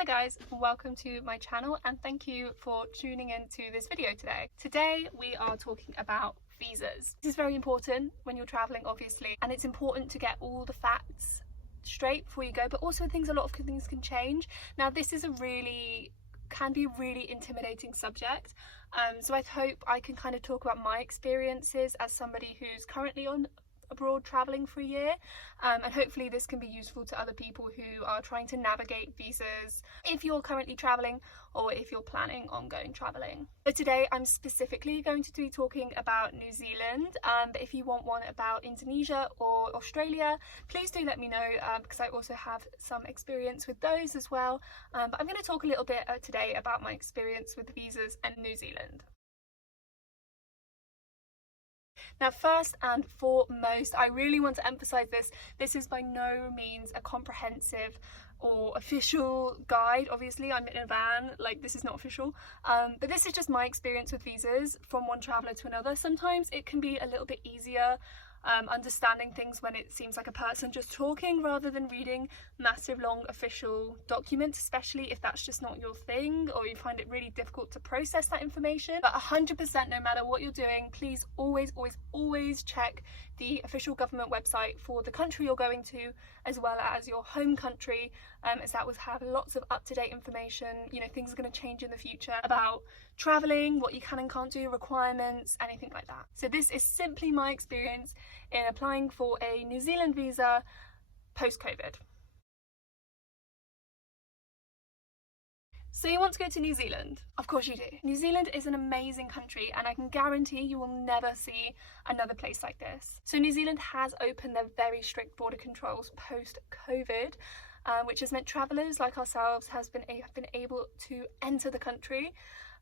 Hi guys, welcome to my channel and thank you for tuning into this video today. Today we are talking about visas. This is very important when you're traveling, obviously, and it's important to get all the facts straight before you go, but also a lot of things can change. Now this is can be a really intimidating subject, so I hope I can kind of talk about my experiences as somebody who's currently on abroad traveling for a year, and hopefully this can be useful to other people who are trying to navigate visas if you're currently traveling or if you're planning on going traveling. But today I'm specifically going to be talking about New Zealand, but if you want one about Indonesia or Australia, please do let me know, because I also have some experience with those as well. But I'm going to talk a little bit today about my experience with visas and New Zealand. Now, first and foremost, I really want to emphasize this is by no means a comprehensive or official guide. Obviously, I'm in a van, like this is not official, but this is just my experience with visas from one traveller to another. Sometimes it can be a little bit easier understanding things when it seems like a person just talking rather than reading massive long official documents, especially if that's just not your thing or you find it really difficult to process that information. But 100%, no matter what you're doing, please always check the official government website for the country you're going to, as well as your home country, as that will have lots of up-to-date information. You know, things are going to change in the future about traveling, what you can and can't do, requirements, anything like that. So this is simply my experience in applying for a New Zealand visa post-COVID. So you want to go to New Zealand? Of course you do. New Zealand is an amazing country and I can guarantee you will never see another place like this. So New Zealand has opened their very strict border controls post-COVID, which has meant travellers like ourselves have been able to enter the country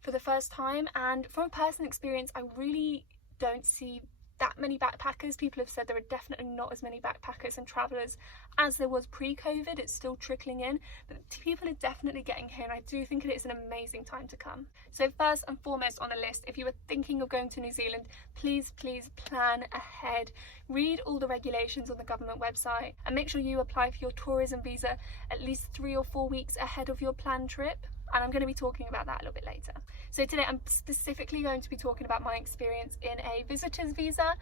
for the first time. And from a personal experience, I really don't see that many backpackers. People have said there are definitely not as many backpackers and travellers as there was pre-COVID. It's still trickling in, but people are definitely getting here, and I do think it is an amazing time to come. So first and foremost on the list, if you were thinking of going to New Zealand, please plan ahead. Read all the regulations on the government website and make sure you apply for your tourism visa at least 3 or 4 weeks ahead of your planned trip. And I'm going to be talking about that a little bit later. So today I'm specifically going to be talking about my experience in a visitor's visa,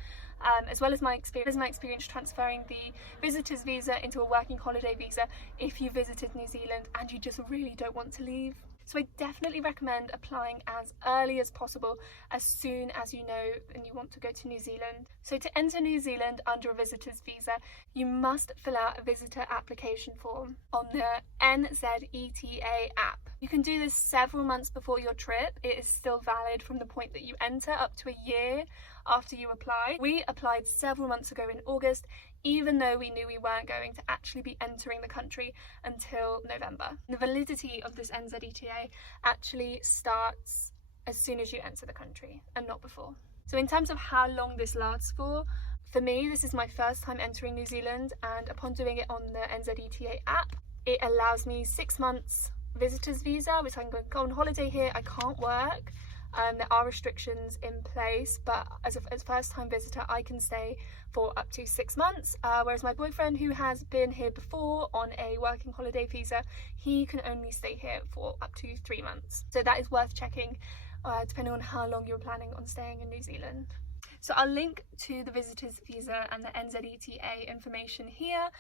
as well as my experience transferring the visitor's visa into a working holiday visa if you visited New Zealand and you just really don't want to leave. So I definitely recommend applying as early as possible, as soon as you know and you want to go to New Zealand. So to enter New Zealand under a visitor's visa, you must fill out a visitor application form on the NZETA app. You can do this several months before your trip. It is still valid from the point that you enter up to a year after you apply. We applied several months ago in August, even though we knew we weren't going to actually be entering the country until November. The validity of this NZETA actually starts as soon as you enter the country and not before. So in terms of how long this lasts for me, this is my first time entering New Zealand, and upon doing it on the NZETA app, it allows me 6 months visitor's visa, which I can go on holiday here. I can't work. There are restrictions in place, but as a first-time visitor I can stay for up to 6 months, whereas my boyfriend, who has been here before on a working holiday visa, he can only stay here for up to 3 months. So that is worth checking, depending on how long you're planning on staying in New Zealand. So I'll link to the visitor's visa and the NZETA information here,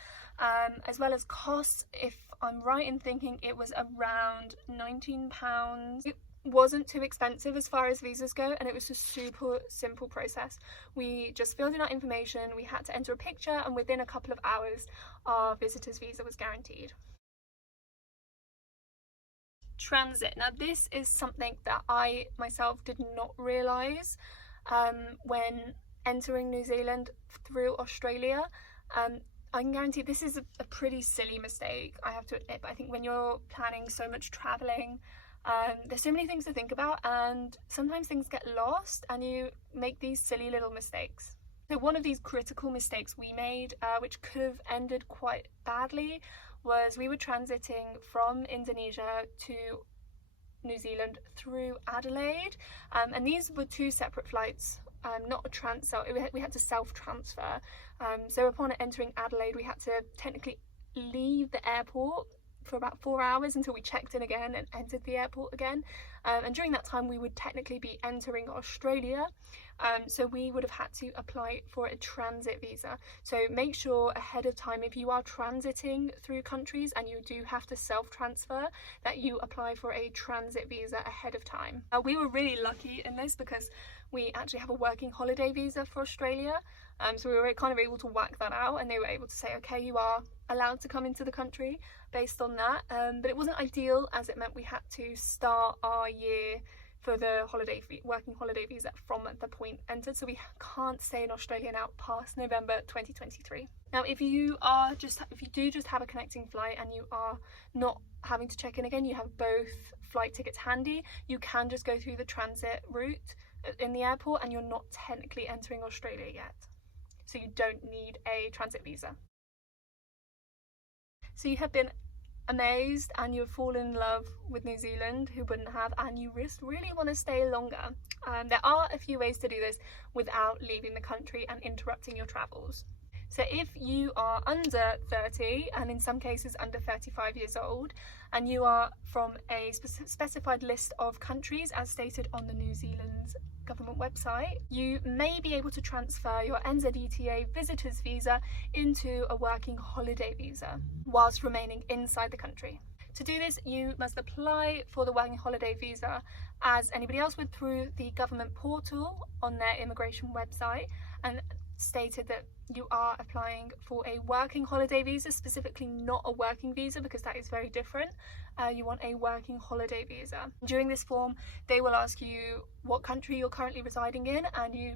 as well as costs. If I'm right in thinking it was around £19. It wasn't too expensive as far as visas go, and it was a super simple process. We just filled in our information, we had to enter a picture, and within a couple of hours our visitor's visa was guaranteed. Transit. Now this is something that I myself did not realise when entering New Zealand through Australia. I can guarantee this is a pretty silly mistake, I have to admit, but I think when you're planning so much travelling, there's so many things to think about, and sometimes things get lost and you make these silly little mistakes. So one of these critical mistakes we made, which could have ended quite badly, was we were transiting from Indonesia to New Zealand through Adelaide, and these were 2 separate flights, not a transfer. We had to self-transfer. So upon entering Adelaide, we had to technically leave the airport for about 4 hours until we checked in again and entered the airport again. And during that time we would technically be entering Australia. So we would have had to apply for a transit visa. So make sure ahead of time, if you are transiting through countries and you do have to self-transfer, that you apply for a transit visa ahead of time. We were really lucky in this because we actually have a working holiday visa for Australia. So we were kind of able to work that out, and they were able to say, okay, you are allowed to come into the country based on that. But it wasn't ideal, as it meant we had to start our year for the working holiday visa from the point entered, so we can't stay in Australia now past November 2023. Now if you do just have a connecting flight and you are not having to check in again, you have both flight tickets handy, you can just go through the transit route in the airport and you're not technically entering Australia yet, so you don't need a transit visa. So you have been amazed and you've fallen in love with New Zealand, who wouldn't have, and you just really want to stay longer. There are a few ways to do this without leaving the country and interrupting your travels. So if you are under 30 and in some cases under 35 years old, and you are from a specified list of countries as stated on the New Zealand's government website, you may be able to transfer your NZETA visitors visa into a working holiday visa whilst remaining inside the country. To do this, you must apply for the working holiday visa as anybody else would through the government portal on their immigration website, and stated that you are applying for a working holiday visa, specifically not a working visa, because that is very different. You want a working holiday visa. During this form, they will ask you what country you're currently residing in, and you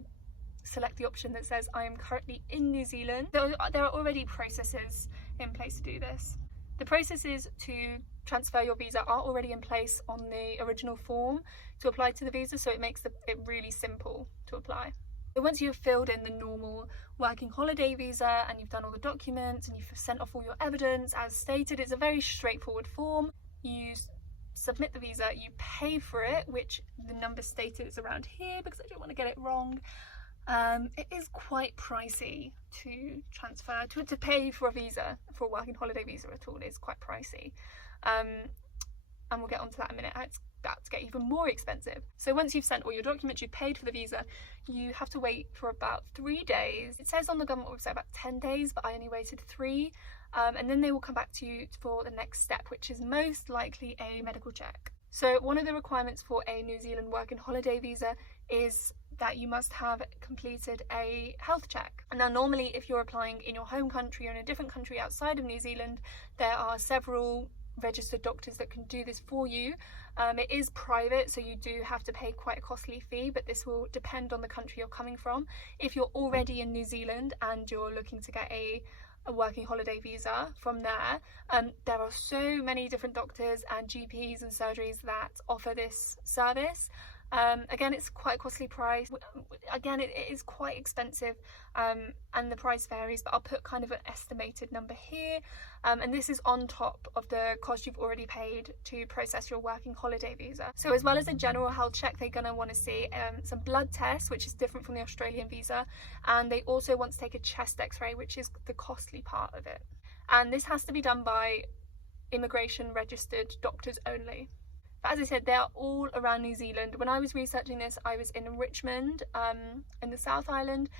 select the option that says I am currently in New Zealand. There are already processes in place to do this. The processes to transfer your visa are already in place on the original form to apply to the visa, so it makes it really simple to apply. So once you've filled in the normal working holiday visa and you've done all the documents and you've sent off all your evidence as stated, it's a very straightforward form. You submit the visa, you pay for it, which the number stated is around here because I don't want to get it wrong. It is quite pricey to transfer, to pay for a visa, for a working holiday visa at all, is quite pricey. And we'll get onto that in a minute. It's about to get even more expensive. So once you've sent all your documents, you've paid for the visa, you have to wait for about 3 days. It says on the government website about 10 days, but I only waited 3. And then they will come back to you for the next step, which is most likely a medical check. So one of the requirements for a New Zealand working holiday visa is that you must have completed a health check. And now normally if you're applying in your home country or in a different country outside of New Zealand, there are several registered doctors that can do this for you. It is private, so you do have to pay quite a costly fee, but this will depend on the country you're coming from. If you're already in New Zealand and you're looking to get a working holiday visa from there, there are so many different doctors and GPs and surgeries that offer this service. Again, it's quite a costly price. Again, it is quite expensive, and the price varies, but I'll put kind of an estimated number here, and this is on top of the cost you've already paid to process your working holiday visa. So as well as a general health check, they're going to want to see some blood tests, which is different from the Australian visa, and they also want to take a chest x-ray, which is the costly part of it, and this has to be done by immigration registered doctors only. But as I said, they're all around New Zealand. When I was researching this, I was in Richmond, in the South Island,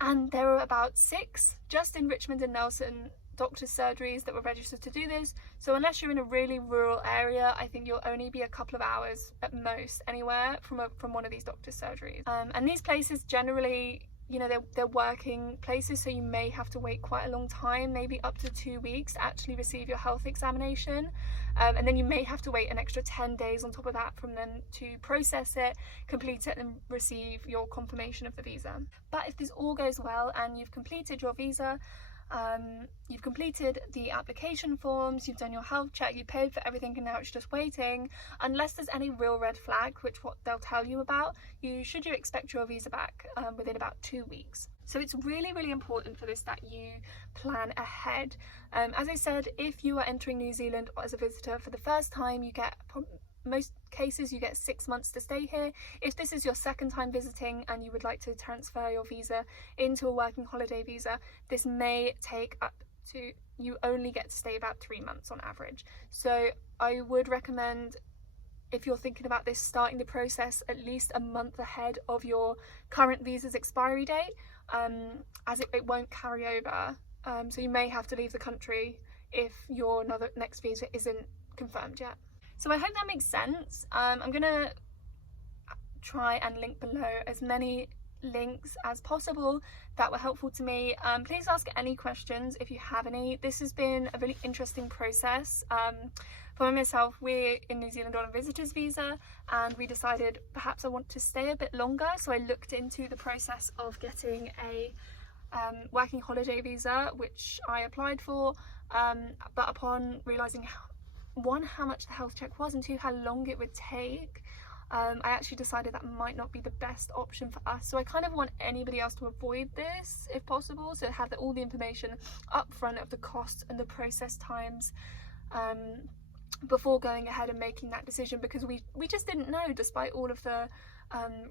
and there were about 6 just in Richmond and Nelson doctors' surgeries that were registered to do this. So unless you're in a really rural area, I think you'll only be a couple of hours at most anywhere from one of these doctors' surgeries. And these places generally, you know, they're working places, so you may have to wait quite a long time, maybe up to 2 weeks to actually receive your health examination, and then you may have to wait an extra 10 days on top of that from them to process it, complete it, and receive your confirmation of the visa. But if this all goes well and you've completed your visa, you've completed the application forms, you've done your health check, you paid for everything, and now it's just waiting. Unless there's any real red flag, which what they'll tell you about, you expect your visa back within about 2 weeks. So it's really, really important for this that you plan ahead. As I said, if you are entering New Zealand as a visitor for the first time, you get most cases you get 6 months to stay here. If this is your second time visiting and you would like to transfer your visa into a working holiday visa, this may take up you only get to stay about 3 months on average. So I would recommend, if you're thinking about this, starting the process at least a month ahead of your current visa's expiry date, as it won't carry over. So you may have to leave the country if your next visa isn't confirmed yet. So I hope that makes sense. I'm gonna try and link below as many links as possible that were helpful to me. Please ask any questions if you have any. This has been a really interesting process. For myself, we're in New Zealand on a visitor's visa, and we decided perhaps I want to stay a bit longer, so I looked into the process of getting a working holiday visa, which I applied for, but upon realising how much the health check was, and two, how long it would take, I actually decided that might not be the best option for us. So I kind of want anybody else to avoid this if possible, so have all the information up front of the costs and the process times before going ahead and making that decision, because we just didn't know, despite all of the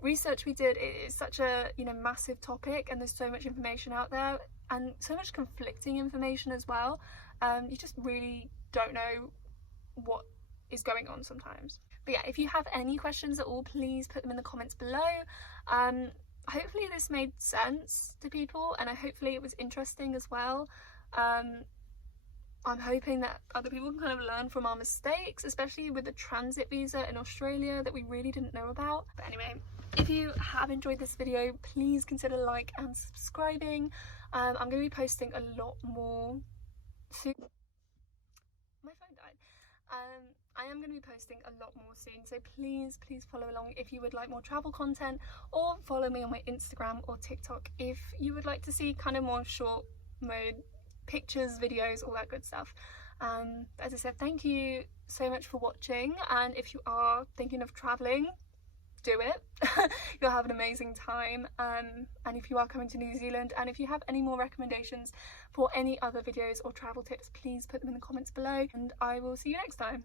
research we did. It is such a massive topic, and there's so much information out there, and so much conflicting information as well. You just really don't know what is going on sometimes. But yeah, if you have any questions at all, please put them in the comments below. Hopefully this made sense to people, and hopefully it was interesting as well. I'm hoping that other people can kind of learn from our mistakes, especially with the transit visa in Australia that we really didn't know about. But anyway, if you have enjoyed this video, please consider like and subscribing. I'm going to be posting a lot more soon. My phone died. I am going to be posting a lot more soon, so please follow along if you would like more travel content, or follow me on my Instagram or TikTok if you would like to see kind of more short mode pictures, videos, all that good stuff. As I said, thank you so much for watching, and if you are thinking of traveling, do it. You'll have an amazing time. And if you are coming to New Zealand, and if you have any more recommendations for any other videos or travel tips, please put them in the comments below, and I will see you next time.